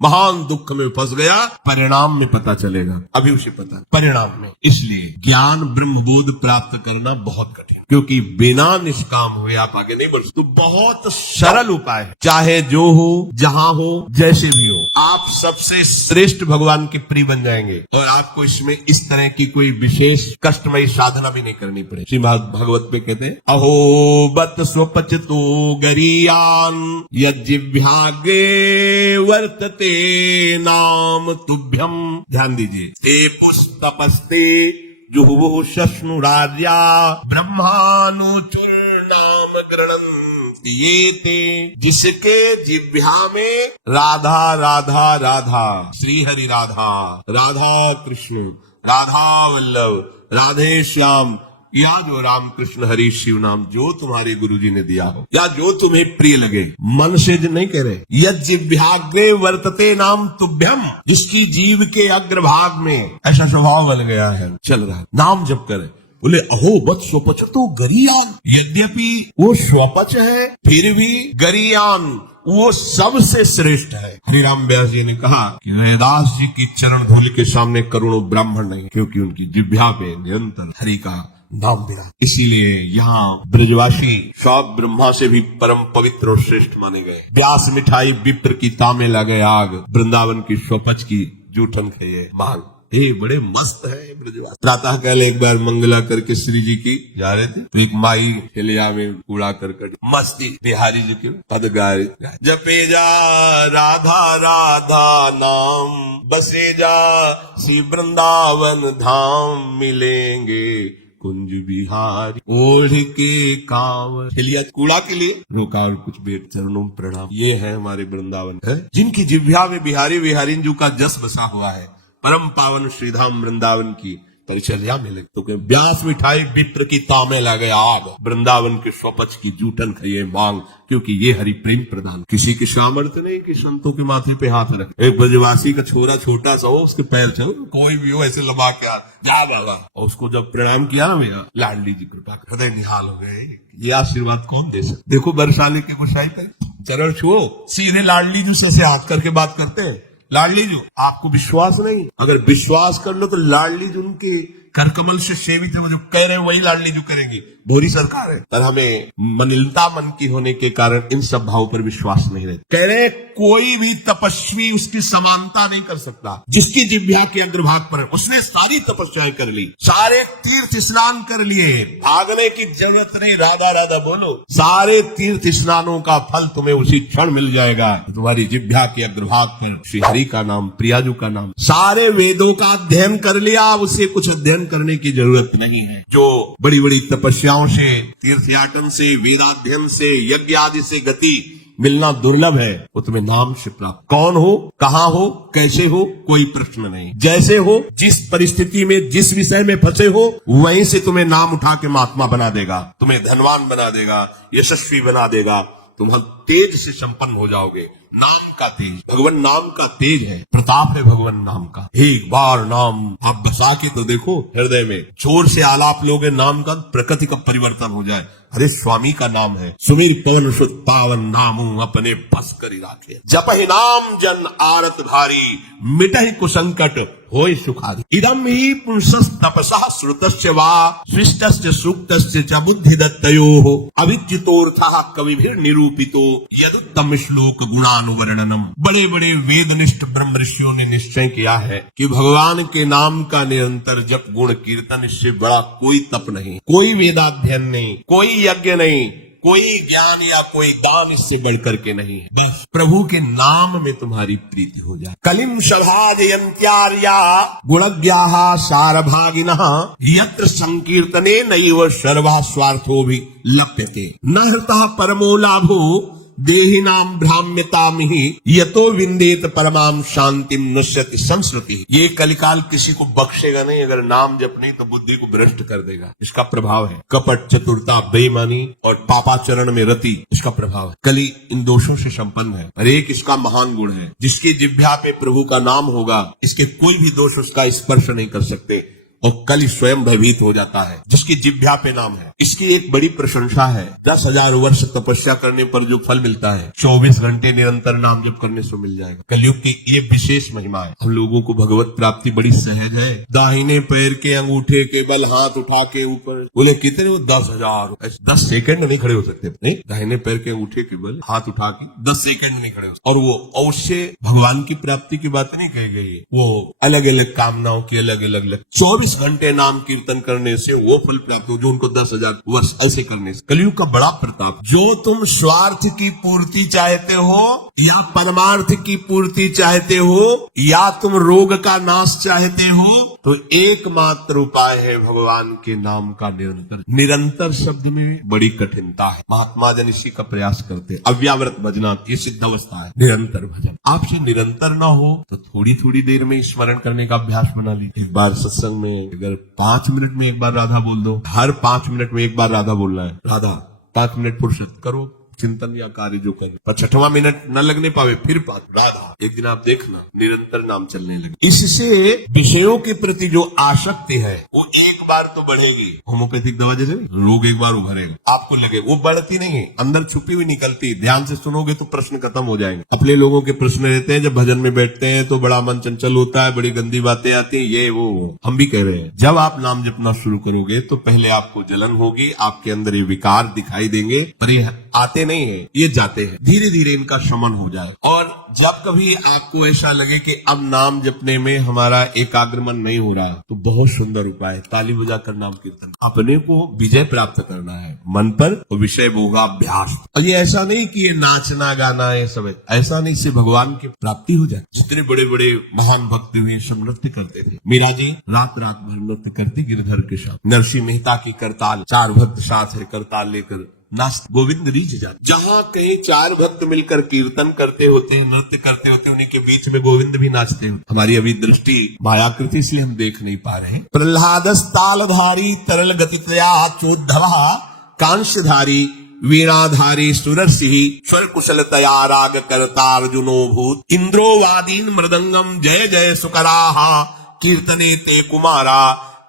महान दुख में फंस गया, परिणाम में पता चलेगा, अभी उसे पता परिणाम में। इसलिए ज्ञान ब्रह्मबोध प्राप्त करना बहुत कठिन, क्योंकि बिना निष्काम हुए आप आगे नहीं बढ़ सकते। तो बहुत सरल उपाय है, चाहे जो हो, जहां हो, जैसे भी हो, आप सबसे श्रेष्ठ भगवान के प्रिय बन जाएंगे और आपको इसमें इस तरह की कोई विशेष कष्टमयी साधना भी नहीं करनी पड़े। श्रीमद् भागवत में कहते हैं, अहो बत स्वपचतो गरीयान यज्जिह्वाग्रे वर्तते नाम तुभ्यम। ध्यान दीजिए, ते पुस्तपस्ते जुहुः शश्नुरार्या ब्रह्मानुचूर्णाम गृणन्ति ये ते। जिसके जिह्वा में राधा राधा राधा, श्री हरि राधा, राधा कृष्ण, राधा वल्लभ, राधे श्याम, या जो राम कृष्ण हरि शिव नाम जो तुम्हारे गुरुजी ने दिया हो, या जो तुम्हें प्रिय लगे, मन से नहीं कह रहे, यज्जिह्वाग्रे वर्तते नाम तुभ्यम, जिसकी जीव के अग्रभाग में ऐसा स्वभाव बन गया है, चल रहा है, नाम जप करे। बोले अहो बत स्वपच तो गरीयान, यद्यपि वो स्वपच है फिर भी गरीयान वो सबसे श्रेष्ठ है। हरिराम व्यास जी ने कहा कि वेदास जी की चरण धूल के सामने करोड़ों ब्राह्मण नहीं, क्योंकि उनकी जिह्वा पे निरंतर हरि का नाम दिया। इसीलिए यहाँ ब्रजवासी सब ब्रह्मा से भी परम पवित्र और श्रेष्ठ माने गए। व्यास मिठाई विप्र की तामे लगे आग, वृंदावन की स्वपच की जूठन खाइए मांग। ये बड़े मस्त है ब्रजवासी। प्रातः काल एक बार मंगला करके श्री जी की जा रहे थे, तो एक माई खेलिया में कूड़ा करकट मस्ती बिहारी जी के पद गा रहे, जपे जा राधा राधा नाम, बसे जा श्री वृंदावन धाम, मिलेंगे कुंज बिहारी ओढ़ के कांवर। खेलिया कूड़ा के लिए रोका और कुछ बेट चरणों प्रणाम। ये है हमारे वृंदावन है, जिनकी जिह्वा में बिहारी बिहारी जी का जस बसा हुआ है। परम पावन श्रीधाम वृंदावन की परिचर्या में लगते, तो व्यास मिठाई विप्र की तामे लगे आग, वृंदावन के स्वपच की जूठन खाइए मांग, क्योंकि ये हरि प्रेम प्रदान। किसी की सामर्थ्य नहीं कि संतों के माथे पे हाथ रखे। एक ब्रजवासी का छोरा छोटा सा हो, उसके पैर चलो, कोई भी हो ऐसे लबा के हाथ, जा बाबा, और उसको जब प्रणाम किया ना भैया, लाडली जी कृपा हृदय निहाल हो गए। ये आशीर्वाद कौन दे सकते? देखो बरसाने के गोसाई का चरण छुओ, सीधे लाडली जी से हाथ करके बात करते हैं। लाडली जी, आपको विश्वास नहीं, अगर विश्वास कर लो तो लाडली जी उनके करकमल से सेवित है, वो जो कह रहे हैं वही लाडली जी करेंगी। भोरी सरकार है, पर हमें मनिलता मन की होने के कारण इन सब भावों पर विश्वास नहीं रहता। कह रहे कोई भी तपस्वी उसकी समानता नहीं कर सकता। जिसकी जिह्वा के अग्रभाग पर है, उसने सारी तपस्याएं कर ली, सारे तीर्थ स्नान कर लिए, भागने की जरूरत नहीं, राधा राधा बोलो, सारे तीर्थ स्नानों का फल तुम्हें उसी क्षण मिल जाएगा। तुम्हारी जिह्वा के अग्रभाग पर श्री हरि का नाम, प्रियाजू का नाम। सारे वेदों का अध्ययन कर लिया, उसे कुछ अध्ययन करने की जरूरत नहीं है। जो बड़ी बड़ी तपस्याओं से, तीर्थयाटन से, वेदाध्ययन से, यज्ञ आदि से गति मिलना दुर्लभ है, वो तुम्हें नाम से प्राप्त। कौन हो, कहाँ हो, कैसे हो, कोई प्रश्न नहीं। जैसे हो, जिस परिस्थिति में, जिस विषय में फंसे हो, वहीं से तुम्हें नाम उठा के महात्मा बना देगा, तुम्हें धनवान बना देगा, यशस्वी बना देगा, तुम तेज से संपन्न हो जाओगे। नाम का तेज, भगवान नाम का तेज है, प्रताप है भगवान नाम का। एक बार नाम आप बसा के तो देखो हृदय में, जोर से आलाप लोगे नाम का, प्रकृति का परिवर्तन हो जाए। अरे स्वामी का नाम है, सुमीर पवन सुत पावन नामू अपने बस करी राखे, जपहि नाम जन आरत भारी, मिटहि कुसंकट होय सुखारी। इदम ही पुंसस् तपसः श्रुतस्य वा सृष्टस्य सूक्तस्य च बुद्धिदत्तयोः अविच्युतोऽर्थः कविभिर् निरूपितो यदुत्तम श्लोक गुणानुवर्णनम। बड़े बड़े वेदनिष्ठ ब्रह्म ऋषियों ने निश्चय किया है कि भगवान के नाम का निरंतर जप गुण कीर्तन, इससे बड़ा कोई तप नहीं, कोई वेदाध्ययन नहीं, कोई यज्ञ नहीं, कोई ज्ञान या कोई दान इससे बढ़कर के नहीं है। बस प्रभु के नाम में तुम्हारी प्रीति हो जाए। कलिम सभाजयन्त्यार्या गुणज्ञाः सारभागिनः यत्र संकीर्तने नैव सर्वः स्वार्थो भी लप्यते न हृतः परमो लाभो देहि नाम भ्राम्यतामिहि यतो विन्देत परमाम शांतिम नश्यति संस्कृति। ये कलिकाल किसी को बख्शेगा नहीं, अगर नाम जप नहीं तो बुद्धि को भ्रष्ट कर देगा। इसका प्रभाव है कपट, चतुरता, बेईमानी और पापाचरण में रति, इसका प्रभाव है। कली इन दोषों से संपन्न है, हर एक इसका महान गुण है। जिसकी जिह्वा पे प्रभु का नाम होगा, इसके कोई भी दोष उसका स्पर्श नहीं कर सकते। और कल स्वयं भयभीत हो जाता है। जिसकी जिह्वा पे नाम है, इसकी एक बड़ी प्रशंसा है। 10,000 वर्ष तपस्या करने पर जो फल मिलता है 24 घंटे निरंतर नाम जप करने से मिल जाएगा। कलयुग की ये विशेष महिमा है। हम लोगों को भगवत प्राप्ति बड़ी सहज है। दाहिने पैर के अंगूठे के बल हाथ उठा के ऊपर, बोले कितने हो? 10,000। 10 सेकंड नहीं खड़े हो सकते। नहीं, दाहिने पैर के अंगूठे के बल हाथ उठा के 10 सेकंड नहीं खड़े हो सकते। और वो अवश्य भगवान की प्राप्ति की बात नहीं कही गई है। वो अलग अलग कामनाओं की अलग अलग 24 घंटे नाम कीर्तन करने से वो फल प्राप्त हो जो उनको 10,000 वर्ष ऐसे करने से। कलयुग का बड़ा प्रताप। जो तुम स्वार्थ की पूर्ति चाहते हो या परमार्थ की पूर्ति चाहते हो या तुम रोग का नाश चाहते हो, तो एकमात्र उपाय है भगवान के नाम का निरंतर। निरंतर शब्द में बड़ी कठिनता है। महात्मा जन इसी का प्रयास करते। अव्यावृत भजना ये सिद्ध अवस्था है। निरंतर भजन आपसे निरंतर ना हो तो थोड़ी थोड़ी देर में स्मरण करने का अभ्यास बना लीजिए। एक बार सत्संग में अगर 5 मिनट में एक बार राधा बोल दो, हर 5 मिनट में एक बार राधा बोलना है। राधा 5 मिनट फुर्सत करो, चिंतन या कार्य जो करें, पर 6वां मिनट न लगने पावे फिर राधा। एक दिन आप देखना निरंतर नाम चलने लगे। इससे विषयों के प्रति जो आसक्ति है वो एक बार तो बढ़ेगी। होम्योपैथिक दवा जैसे रोग एक बार उभरेगा, आपको लगे वो बढ़ती नहीं है, अंदर छुपी हुई निकलती। ध्यान से सुनोगे तो प्रश्न खत्म हो जाएंगे। अपने लोगों के प्रश्न रहते हैं, जब भजन में बैठते हैं तो बड़ा मन चंचल होता है, बड़ी गंदी बातें आती है, ये वो। हम भी कह रहे हैं जब आप नाम जपना शुरू करोगे तो पहले आपको जलन होगी, आपके अंदर ये विकार दिखाई देंगे, पर ये आते नहीं है, ये जाते हैं। धीरे धीरे इनका शमन हो जाए। और जब कभी आपको ऐसा लगे कि अब नाम जपने में हमारा एकाग्र मन नहीं हो रहा, तो बहुत सुंदर उपाय है, ताली बजाकर नाम कीर्तन। अपने को विजय प्राप्त करना है मन पर, और विषय भोगाभ्यास। और ये ऐसा नहीं कि ये नाचना गाना ये सब, ऐसा नहीं, इससे भगवान की प्राप्ति हो जाए। जितने बड़े बड़े महान भक्त हुए सब नृत्य करते थे। मीरा जी रात रात भर नृत्य करती गिरधर के साथ। नरसिंह मेहता की करताल, 4 भक्त साथ है करताल लेकर नाच गोविंद रीझ जाते। जहाँ कहीं 4 भक्त मिलकर कीर्तन करते होते हैं, नृत्य करते होते, उन्हीं के बीच में गोविंद भी नाचते होते। हमारी अभी दृष्टि मायाकृति इसलिए हम देख नहीं पा रहे हैं। प्रहलादस्तालधारी तरल गतितया चोद्धवा कांशधारी वीणाधारी सुरसिंह स्वर कुशलतया राग करता अर्जुनो भूत इंद्रो वादीन मृदंगम जय जय सुकराहा कीर्तने ते कुमारा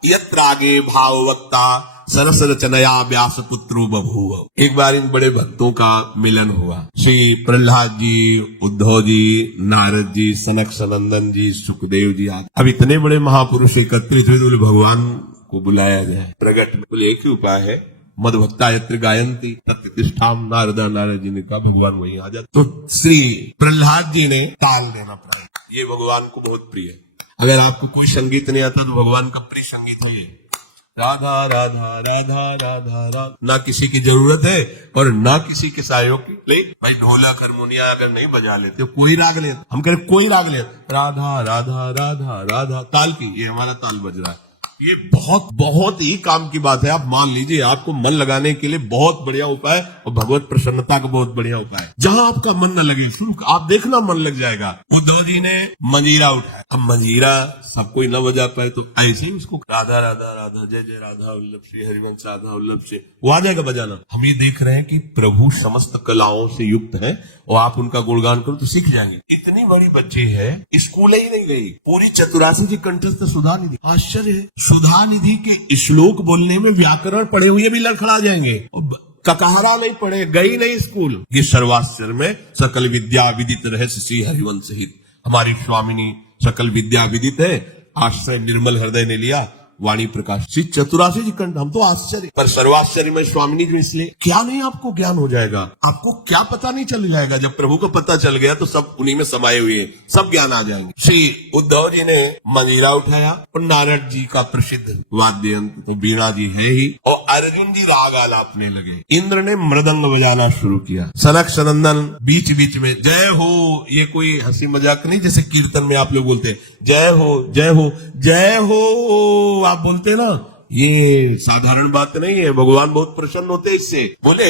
यत्रागे भाववक्ता सरस रचनया व्यास पुत्रो बभूव। एक बार इन बड़े भक्तों का मिलन हुआ। श्री प्रहलाद जी, उद्धव जी, नारद जी, सनक सनंदन जी, सुखदेव जी आदि। अब इतने बड़े महापुरुष एकत्रित हुए, तो भगवान को बुलाया जाए। प्रगट बोले एक ही उपाय है, मदभक्ता यत्र गायंती तत्प्रतिष्ठाम। नारदा नारद जी ने कहा भगवान वहीं आ जाते। तो श्री प्रहलाद जी ने ताल देना पड़ा। ये भगवान को बहुत प्रिय है। अगर आपको कोई संगीत नहीं आता तो भगवान का प्रिय संगीत है ये। राधा राधा राधा राधा राधा। ना किसी की जरूरत है और ना किसी के सहयोग की। ले भाई ढोलक हारमोनिया अगर नहीं बजा लेते, कोई राग ले, हम कह रहे कोई राग ले, राधा राधा राधा राधा ताल की, ये हमारा ताल बज रहा है। ये बहुत बहुत ही काम की बात है। आप मान लीजिए आपको मन लगाने के लिए बहुत बढ़िया उपाय और भगवत प्रसन्नता का बहुत बढ़िया उपाय है। जहां आपका मन न लगे शुरू आप देखना मन लग जाएगा। उद्धव जी ने मंजीरा उठाया। अब मंजीरा सब कोई न बजा पाए तो ऐसे ही उसको राधा राधा राधा जय जय राधा वल्लभ श्री हरिवंश राधा वल्लभ से वो आ जाएगा बजाना। हम ये देख रहे हैं कि प्रभु समस्त कलाओं से युक्त है और आप उनका गुणगान करो तो सीख जाएंगे। इतनी बड़ी बच्ची है, स्कूल ही नहीं गई, पूरी चतुरासी जी कंठस्थ सुधा निधि। आश्चर्य है, सुधा निधि के श्लोक बोलने में व्याकरण पढ़े हुए भी लड़खड़ा जाएंगे। ककहरा नहीं पढ़े, गई नहीं स्कूल। ये सर्वाश्चर्य में सकल विद्या विदित रहस्य श्री हरिवंश हित। हमारी स्वामिनी सकल विद्या विदित है, आश्रय निर्मल हृदय ने लिया, वाणी प्रकाश श्री चतुरासी जी कंठ। हम तो आश्चर्य, पर सर्वाश्चर्य में स्वामिनी जी इसलिए क्या नहीं आपको ज्ञान हो जाएगा, आपको क्या पता नहीं चल जाएगा। जब प्रभु को पता चल गया तो सब उन्हीं में समाये हुए हैं, सब ज्ञान आ जाएंगे। श्री उद्धव जी ने मंजीरा उठाया और नारद जी का प्रसिद्ध वाद्य यंत्र तो वीणा जी है ही, और अर्जुन जी राग आलापने लगे। इंद्र ने मृदंग बजाना शुरू किया। सनक सनंदन बीच बीच में जय हो, ये कोई हंसी मजाक नहीं जैसे कीर्तन में आप लोग बोलते हैं जय हो जय हो जय हो, आप बोलते ना, ये साधारण बात नहीं है। भगवान बहुत प्रसन्न होते इससे। बोले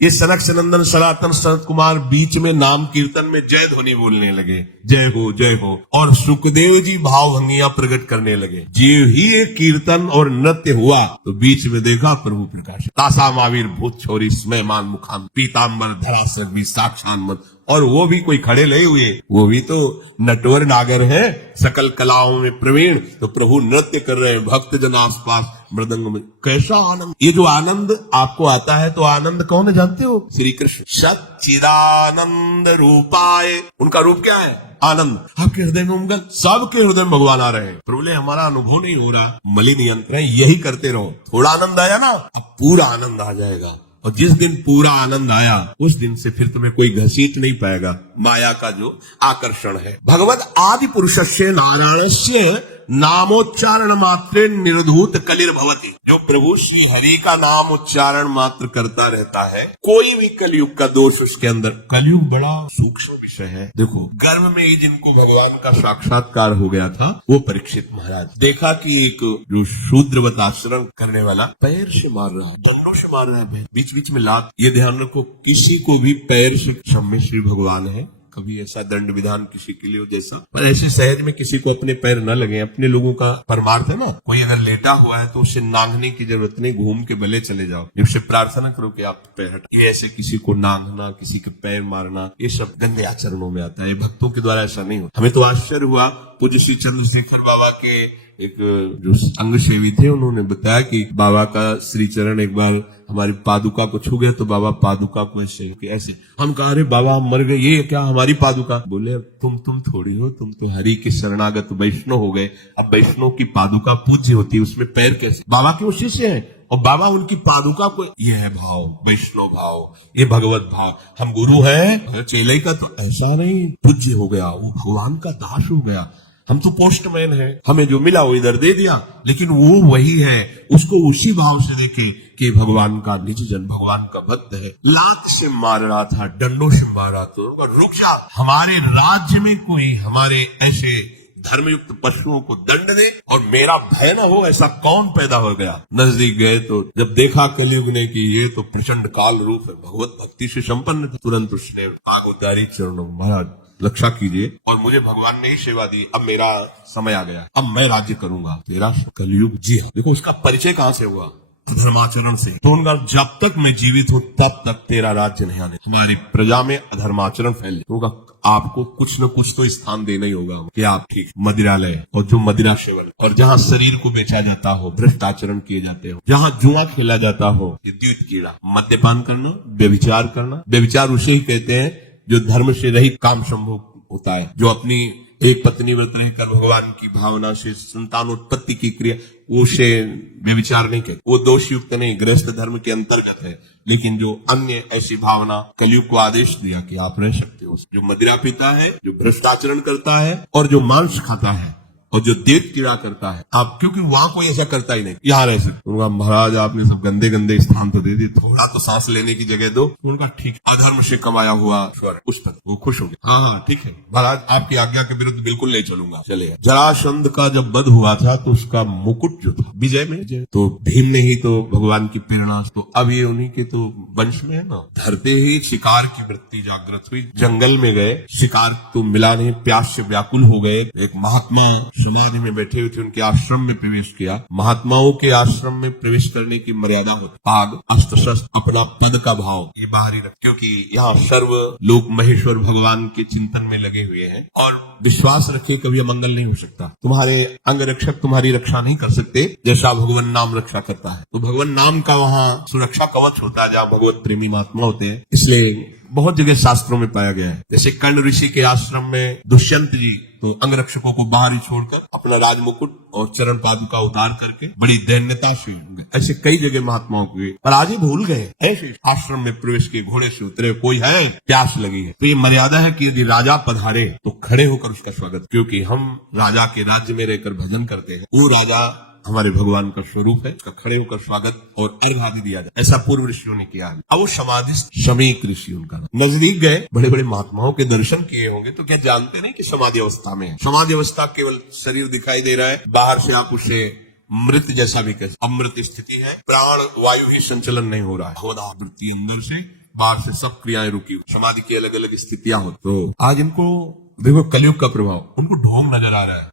ये सनक सनंदन सनातन सनत कुमार बीच में नाम कीर्तन में जय ध्वनि बोलने लगे, जय हो, और सुखदेव जी भावभंगियां प्रकट करने लगे। जीव ही एक कीर्तन और नृत्य हुआ तो बीच में देखा प्रभु प्रकाश। तासा मावीर भूत छोरी स्मयमान मुखान पीताम्बर धरा सर्वी साक्षान मत और वो भी कोई खड़े नहीं हुए, वो भी तो नटवर नागर है, सकल कलाओं में प्रवीण। तो प्रभु नृत्य कर रहे हैं, भक्त जन आसपास मृदंग में। कैसा आनंद! ये जो आनंद आपको आता है, तो आनंद कौन है जानते हो? श्री कृष्ण। सच्चिदानंद रूपाय, उनका रूप क्या है? आनंद। आपके हृदय में उमगल, सबके हृदय में भगवान आ रहे हैं। प्रभु ने हमारा अनुभव नहीं हो रहा, मलिन यंत्र है, यही करते रहो। थोड़ा आनंद आया ना, अब पूरा आनंद आ जाएगा। और जिस दिन पूरा आनंद आया, उस दिन से फिर तुम्हें कोई घसीट नहीं पाएगा। माया का जो आकर्षण है। भगवत आदि पुरुषस्य नारायणस्य नामोच्चारण मात्रे निर्धूत कलिर्भवति। जो प्रभु श्री हरि का नाम उच्चारण मात्र करता रहता है, कोई भी कलयुग का दोष उसके अंदर। कलयुग बड़ा सूक्ष्म विषय है। देखो, गर्भ में ही जिनको भगवान का साक्षात्कार हो गया था, वो परीक्षित महाराज। देखा कि एक जो शूद्रवत आचरण करने वाला पैर से मार रहा है, दंडों से मार रहा है, बीच बीच में लात। ये ध्यान रखो, किसी को भी पैर से, क्षम्य श्री भगवान है, कभी ऐसा दंड विधान किसी के लिए हो जैसा, पर ऐसे सहज में किसी को अपने पैर न लगे। अपने लोगों का परमार्थ है ना, कोई अगर लेटा हुआ है तो उसे नांगने की जरूरत नहीं, घूम के भले चले जाओ, उससे प्रार्थना करो कि आप पैर हट। ये ऐसे किसी को नांगना, किसी के पैर मारना, ये सब गंदे आचरणों में आता है। भक्तों के द्वारा ऐसा नहीं होता। हमें तो आश्चर्य हुआ, पूज्य श्री चंद्रशेखर बाबा के एक जो अंग सेवी थे, उन्होंने बताया कि बाबा का श्री चरण एक बार हमारी पादुका को छू गए, तो बाबा पादुका को ऐसे। हम कहा, अरे बाबा हम मर गए, ये क्या हमारी पादुका? बोले, तुम थोड़ी हो, तुम तो हरि के शरणागत वैष्णव हो गए। अब वैष्णव की पादुका पूज्य होती है, उसमें पैर कैसे? बाबा के उसी से है, और बाबा उनकी पादुका को, ये है भाव, वैष्णव भाव, ये भगवत भाव। हम गुरु हैं, चेले का तो ऐसा नहीं पूज्य हो गया, वो भगवान का दास हो गया। हम तो पोस्टमैन हैं, हमें जो मिला वो इधर दे दिया, लेकिन वो वही है, उसको उसी भाव से देखे कि भगवान का निज जन, भगवान का भक्त है। लात से मार रहा था, डंडों से मार रहा था। रुक जा, हमारे राज्य में कोई हमारे ऐसे धर्मयुक्त पशुओं को दंड दे और मेरा भय न हो, ऐसा कौन पैदा हो गया? नजदीक गए तो जब देखा कलयुग ने कि ये तो प्रचंड काल रूप है, भगवत भक्ति से संपन्न था, तुरंत उसने आग उतारी चरणों, महाराज रक्षा कीजिए, और मुझे भगवान ने ही सेवा दी, अब मेरा समय आ गया, अब मैं राज्य करूंगा। तेरा कलयुग, जी हाँ। देखो, उसका परिचय कहां से हुआ? धर्माचरण से। तो उनका, जब तक मैं जीवित हूं तब तक तेरा राज्य नहीं आने। हमारी प्रजा में अधर्माचरण फैले, होगा, आपको कुछ न कुछ तो स्थान देना ही होगा कि आप ठीक मदिरालय, और जो मदिरा सेवन, और जहाँ शरीर को बेचा जाता हो, भ्रष्ट आचरण किए जाते हो, जहाँ जुआ खेला जाता हो, ये द्वित कीड़ा, मद्यपान करना, व्यभिचार करना। व्यभिचार उसे ही कहते हैं जो धर्म से रहित काम संभव होता है, जो अपनी एक पत्नी व्रत रहकर भगवान की भावना से संतानोत्पत्ति की क्रिया, उसे व्यभिचार नहीं कहते, वो दोष युक्त नहीं, गृहस्थ धर्म के अंतर्गत है। लेकिन जो अन्य ऐसी भावना, कलयुग को आदेश दिया कि आप रह सकते हो। जो मदिरा पीता है, जो भ्रष्टाचरण करता है, और जो मांस खाता है, और जो देव कीड़ा करता है, आप, क्योंकि वहां कोई ऐसा करता ही नहीं, यहाँ रह सकते। उनका, महाराज आपने सब गंदे गंदे स्थान तो दे दिए, थोड़ा तो सांस लेने की जगह दो। उनका, ठीक, अधर्म से कमाया हुआ स्वर्ग, उस तक वो खुश हो गए। हाँ, ठीक है महाराज, आपकी आज्ञा के विरुद्ध बिल्कुल नहीं चलूंगा, चलेगा। जरासंध का जब वध हुआ था, तो उसका मुकुट जो था विजय में, तो भीम ने ही तो भगवान की प्रेरणा, तो अब ये उन्हीं के तो वंश में है ना। धरते ही शिकार की वृत्ति जागृत हुई, जंगल में गए, शिकार तो मिला नहीं, प्यास से व्याकुल हो गए। एक महात्मा समाधि में बैठे हुए थे, उनके आश्रम में प्रवेश किया। महात्माओं के आश्रम में प्रवेश करने की मर्यादा होती, पाग, अस्त्र शस्त्र, अपना पद का भाव ये बाहरी रख, क्योंकि यहाँ सर्व लोक महेश्वर भगवान के चिंतन में लगे हुए हैं, और विश्वास रखे कभी अमंगल नहीं हो सकता। तुम्हारे अंग रक्षक तुम्हारी रक्षा नहीं कर सकते, जैसा भगवान नाम रक्षा करता है। तो भगवान नाम का वहाँ सुरक्षा कवच होता है, जहाँ भगवत प्रेमी महात्मा होते हैं। इसलिए बहुत जगह शास्त्रों में पाया गया है। जैसे कर्ण ऋषि के आश्रम में दुष्यंत जी तो अंगरक्षकों को बाहर ही छोड़कर अपना राजमुकुट और चरण पादुका उतार करके बड़ी दैन्यता से होंगे। ऐसे कई जगह महात्माओं के, पर आज ही भूल गए। ऐसे आश्रम में प्रवेश किए, घोड़े से उतरे, कोई है, प्यास लगी है, तो ये मर्यादा है कि यदि राजा पधारे तो खड़े होकर उसका स्वागत, क्योंकि हम राजा के राज्य में रहकर भजन करते हैं। वो राजा हमारे भगवान का स्वरूप है, उसका खड़े होकर स्वागत और अर्घ आदि दिया जाए, ऐसा पूर्व ऋषियों ने किया है। अब वो समाधि शमीक ऋषि, उनका नजदीक गए, बड़े बड़े महात्माओं के दर्शन किए होंगे, तो क्या जानते नहीं कि समाधि अवस्था में है। समाधि अवस्था केवल शरीर दिखाई दे रहा है, बाहर से आप उसे मृत जैसा भी कह, अमृत स्थिति है, प्राण वायु ही संचलन नहीं हो रहा है, वृत्ति अंदर से, बाहर से सब क्रियाएं रुकी हुई, समाधि की अलग अलग स्थितियां हो। तो आज इनको देखो, कलयुग का प्रभाव, उनको ढोंग नजर आ रहा है।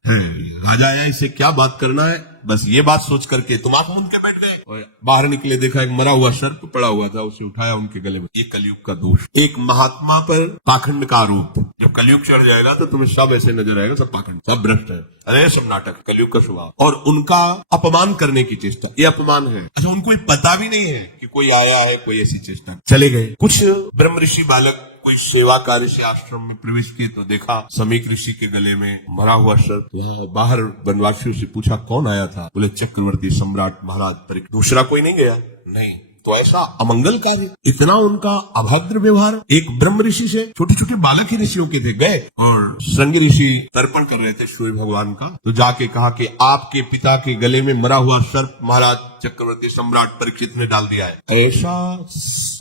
राजा आया, इसे क्या बात करना है, बस ये बात सोच करके तुम आंख मूंद के बैठ गए। और बाहर निकले, देखा एक मरा हुआ सर्प पड़ा हुआ था, उसे उठाया उनके गले में। ये कलयुग का दोष, एक महात्मा पर पाखंड का आरोप। जब कलयुग चढ़ जाएगा तो तुम्हें सब ऐसे नजर आएगा, सब पाखंड, सब भ्रष्ट है, अरे सब नाटक, कलयुग का स्वभाव। और उनका अपमान करने की चेष्टा, ये अपमान है। अच्छा, उनको पता भी नहीं है कि कोई आया है, कोई ऐसी चेष्टा। चले गए। कुछ ब्रह्म ऋषि बालक कोई सेवा कार्य से आश्रम में प्रवेश किए तो देखा समीक ऋषि के गले में मरा हुआ सर्प। वहाँ बाहर वनवासियों से पूछा कौन आया था? बोले चक्रवर्ती सम्राट महाराज परीक्षित। दूसरा कोई नहीं गया? नहीं। तो ऐसा अमंगल कार्य, इतना उनका अभद्र व्यवहार एक ब्रह्म ऋषि से। छोटे छोटे बालक ही ऋषियों के थे, गए और श्रृंगी ऋषि तर्पण कर रहे थे सूर्य भगवान का, तो जाके कहा कि आपके पिता के गले में मरा हुआ सर्प महाराज चक्रवर्ती सम्राट परीक्षित ने डाल दिया है। ऐसा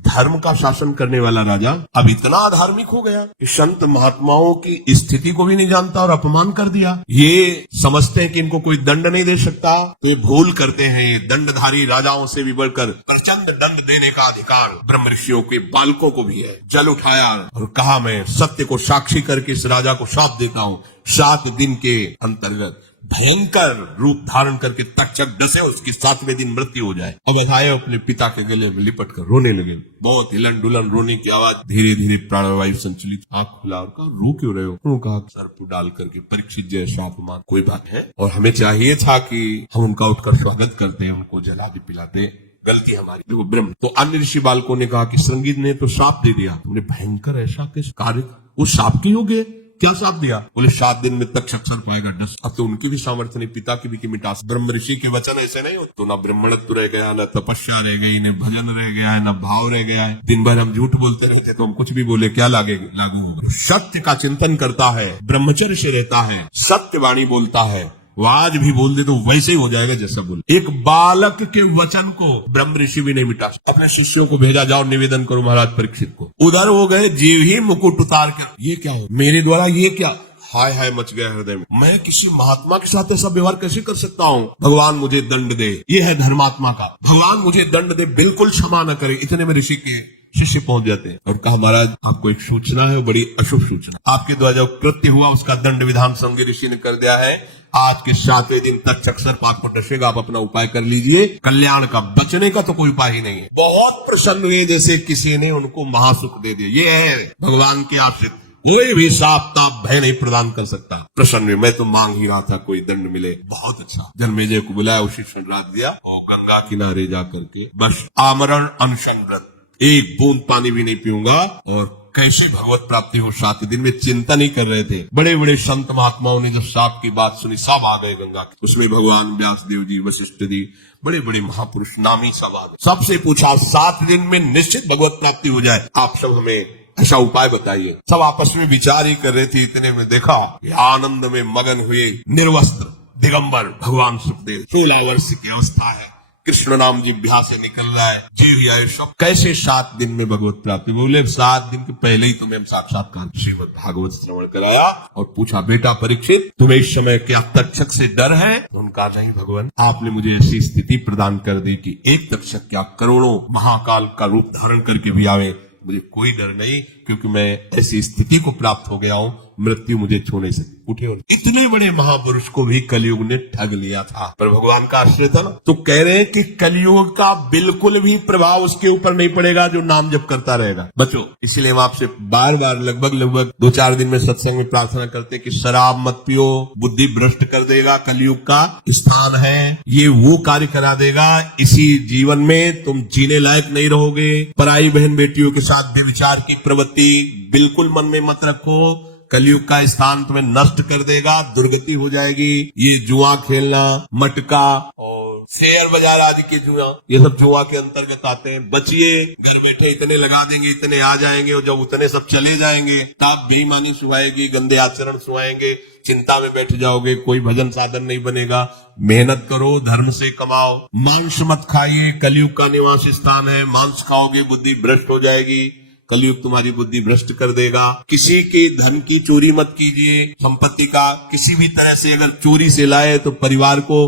धर्म का शासन करने वाला राजा अब इतना धार्मिक हो गया कि संत महात्माओं की स्थिति को भी नहीं जानता और अपमान कर दिया। ये समझते हैं कि इनको कोई दंड नहीं दे सकता, तो ये भूल करते हैं। ये दंडधारी राजाओं से भी बढ़कर प्रचंड दंड देने का अधिकार ब्रह्म ऋषियों के बालकों को भी है। जल उठाया और कहा मैं सत्य को साक्षी करके इस राजा को शाप देता हूँ, 7 दिन के अंतर्गत भयंकर रूप धारण करके तक्षक डसे, उसकी 7वें दिन मृत्यु हो जाए। अब आए अपने पिता के गले में लिपट कर रोने लगे। बहुत हिलन डुलन रोने की आवाज, धीरे धीरे प्राणवायु संचलित, आंख खुला और कहा रो क्यों रहे हो? उन्होंने कहा सर्प डाल करके परीक्षित जैसा अपमान, कोई बात है, और हमें चाहिए था कि हम उनका उठकर स्वागत करते, उनको जला भी पिलाते, गलती हमारी। देखो ब्रह्म। तो अन्य ऋषि बालकों ने कहा कि श्रृंगी ने तो शाप दे दिया, तुमने भयंकर ऐसा किस कार्य, उस शाप के योग्य क्या साथ दिया? बोले 7 दिन में तक अक्षर पाएगा डस। अब तो उनकी भी सामर्थ्य नहीं, पिता की भी की मिटास। ब्रह्म ऋषि के वचन ऐसे नहीं होते। तो ना ब्राह्मणत्व रह गया, न तपस्या रह गई, न भजन रह गया है, न भाव रह गया है। दिन भर हम झूठ बोलते रहते, तो हम कुछ भी बोले क्या लागू? सत्य का चिंतन करता है, ब्रह्मचर्य से रहता है, सत्य वाणी बोलता है, वो आज भी बोल दे तो वैसे ही हो जाएगा जैसा बोले। एक बालक के वचन को ब्रह्म ऋषि भी नहीं मिटा। अपने शिष्यों को भेजा, जाओ निवेदन करो महाराज परीक्षित को। उधर हो गए, जीव ही मुकुट उतार कर, ये क्या हो मेरे द्वारा, ये क्या? हाय हाय मच गया हृदय में। मैं किसी महात्मा के साथ ऐसा व्यवहार कैसे कर सकता हूँ? भगवान मुझे दंड दे। ये है धर्मात्मा का, भगवान मुझे दंड दे, बिल्कुल क्षमा न करे। इतने में ऋषि के शिष्य पहुंच जाते हैं और कहा महाराज आपको एक सूचना है, बड़ी अशुभ सूचना। आपके द्वारा जो कृत्य हुआ उसका दंड विधान श्रृंगी ऋषि ने कर दिया है। आज के 7वें दिन तक चक्षर पाक को डसेगा, आप अपना उपाय कर लीजिए। कल्याण का, बचने का तो कोई उपाय ही नहीं है। बहुत प्रसन्न हुए जैसे किसी ने उनको महासुख दे दिया। ये है भगवान के आश्रित, कोई भी साप ताप भय नहीं प्रदान कर सकता। प्रसन्न हुए, मैं तो मांग ही रहा था कोई दंड मिले। बहुत अच्छा। जन्मेजय को बुलाया, उसी क्षण रात दिया और गंगा किनारे जा करके बस आमरण अनशन व्रत, एक बूंद पानी भी नहीं पीऊंगा और कैसे भगवत प्राप्ति हो 7 दिन में चिंतन ही कर रहे थे। बड़े बड़े संत महात्माओं ने जो साप की बात सुनी, सब आ गए गंगा की। उसमें भगवान व्यासदेव जी, वशिष्ठ जी, बड़े बड़े महापुरुष नामी सब आ गए। सबसे पूछा 7 दिन में निश्चित भगवत प्राप्ति हो जाए, आप सब हमें ऐसा उपाय बताइए। सब आपस में विचार ही कर रहे थे। इतने में देखा आनंद में मगन हुए निर्वस्त्र दिगंबर भगवान सुखदेव, 16 वर्ष की अवस्था है, कृष्ण नाम जिह्वा से निकल रहा है, जीव आयुष्य। कैसे 7 दिन में भगवत प्राप्ति? बोले 7 दिन के पहले ही तुम्हें साक्षात्कार श्रीमद् भागवत श्रवण कराया और पूछा बेटा परीक्षित तुम्हें इस समय क्या तक्षक से डर है? उनका नहीं भगवान, आपने मुझे ऐसी स्थिति प्रदान कर दी कि एक तक्षक क्या करोड़ों महाकाल का रूप धारण करके भी आवे, मुझे कोई डर नहीं, क्योंकि मैं ऐसी स्थिति को प्राप्त हो गया हूं, मृत्यु मुझे छूने से उठे। इतने बड़े महापुरुष को भी कलयुग ने ठग लिया था, पर भगवान का आश्रय था ना। तो कह रहे हैं कि कलयुग का बिल्कुल भी प्रभाव उसके ऊपर नहीं पड़ेगा जो नाम जप करता रहेगा। बच्चों, इसलिए हम आपसे बार बार लगभग 2-4 दिन में सत्संग में प्रार्थना करते कि शराब मत पियो, बुद्धि भ्रष्ट कर देगा, कलयुग का स्थान है, ये वो कार्य करा देगा, इसी जीवन में तुम जीने लायक नहीं रहोगे। पराई बहन बेटियों के साथ व्यभिचार की प्रवृत्ति बिल्कुल मन में मत रखो, कलयुग का स्थान तुम्हें नष्ट कर देगा, दुर्गति हो जाएगी। ये जुआ खेलना, मटका और शेयर बाजार आदि के जुआ, ये सब जुआ के अंतर्गत आते हैं। बचिए, घर बैठे इतने लगा देंगे, इतने आ जाएंगे, और जब उतने सब चले जाएंगे तब बेईमानी सुहाएगी, गंदे आचरण सुहाएंगे, चिंता में बैठ जाओगे, कोई भजन साधन नहीं बनेगा। मेहनत करो, धर्म से कमाओ, मांस मत खाइए, कलयुग का निवास स्थान है, मांस खाओगे बुद्धि भ्रष्ट हो जाएगी, कलयुग तुम्हारी बुद्धि भ्रष्ट कर देगा। किसी के धन की चोरी मत कीजिए, संपत्ति का किसी भी तरह से अगर चोरी से लाए तो परिवार को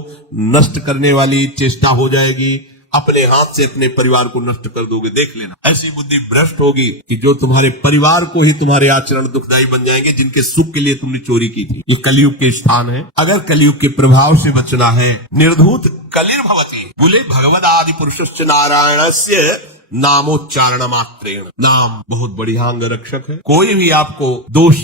नष्ट करने वाली चेष्टा हो जाएगी। अपने हाथ से अपने परिवार को नष्ट कर दोगे। देख लेना, ऐसी बुद्धि भ्रष्ट होगी कि जो तुम्हारे परिवार को ही तुम्हारे आचरण दुखदायी बन जाएंगे, जिनके सुख के लिए तुमने चोरी की थी। ये कलयुग के स्थान है। अगर कलयुग के प्रभाव से बचना है, निर्धूत कलिर्भवति, बोले भगवद आदि पुरुषस्य नारायणस्य नामोच्चारण मात्रेण। नाम बहुत बढ़िया अंग रक्षक है। कोई भी आपको दोष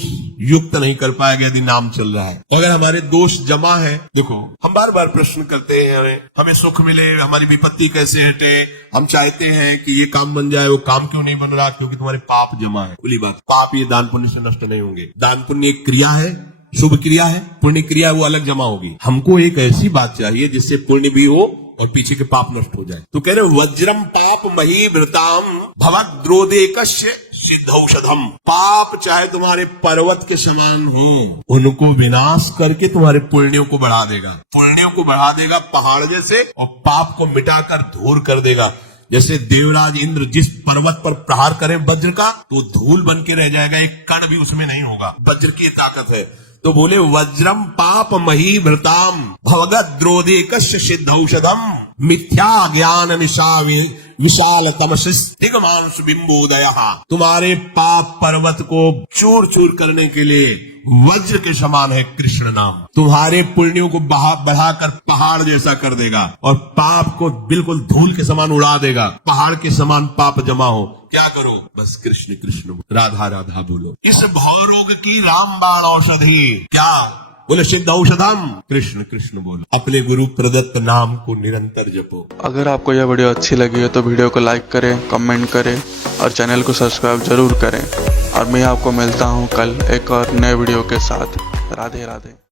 युक्त नहीं कर पाएगा यदि नाम चल रहा है। तो अगर हमारे दोष जमा है, देखो हम बार बार प्रश्न करते हैं, हमें सुख मिले, हमारी विपत्ति कैसे हटे, हम चाहते हैं कि ये काम बन जाए, वो काम क्यों नहीं बन रहा? क्योंकि तुम्हारे पाप जमा है। खुली बात, पाप ये दान पुण्य से नष्ट नहीं होंगे। दान पुण्य एक क्रिया है, शुभ क्रिया है, पुण्य क्रिया वो अलग जमा होगी। हमको एक ऐसी बात चाहिए जिससे पुण्य भी हो और पीछे के पाप नष्ट हो जाए। तो कह रहे वज्रम पाप मही भृताम भवद्रोदेकस्य सिद्धौषधम। पाप चाहे तुम्हारे पर्वत के समान हो, उनको विनाश करके तुम्हारे पुण्यों को बढ़ा देगा। पुण्यों को बढ़ा देगा पहाड़ जैसे, और पाप को मिटाकर धूल कर देगा। जैसे देवराज इंद्र जिस पर्वत पर प्रहार करे वज्र का, तो धूल बन के रह जाएगा, एक कण भी उसमें नहीं होगा। वज्र की ताकत है। तो बोले वज्रम पाप मही भृताम भवद्रोदेकस्य सिद्धौषधम मिथ्या ज्ञान निशावे विशाल तमसिगमांश बिंबोदय। तुम्हारे पाप पर्वत को चूर चूर करने के लिए वज्र के समान है कृष्ण नाम। तुम्हारे पुण्यों को बढ़ाकर पहाड़ जैसा कर देगा और पाप को बिल्कुल धूल के समान उड़ा देगा। पहाड़ के समान पाप जमा हो, क्या करो? बस कृष्ण कृष्ण, राधा राधा बोलो। इस भवरोग की रामबाण औषधि क्या? बोले सिद्ध औषधम, कृष्ण कृष्ण बोलो। अपने गुरु प्रदत्त नाम को निरंतर जपो। अगर आपको यह वीडियो अच्छी लगी है तो वीडियो को लाइक करें, कमेंट करें और चैनल को सब्सक्राइब जरूर करें। और मैं आपको मिलता हूँ कल एक और नए वीडियो के साथ। राधे राधे।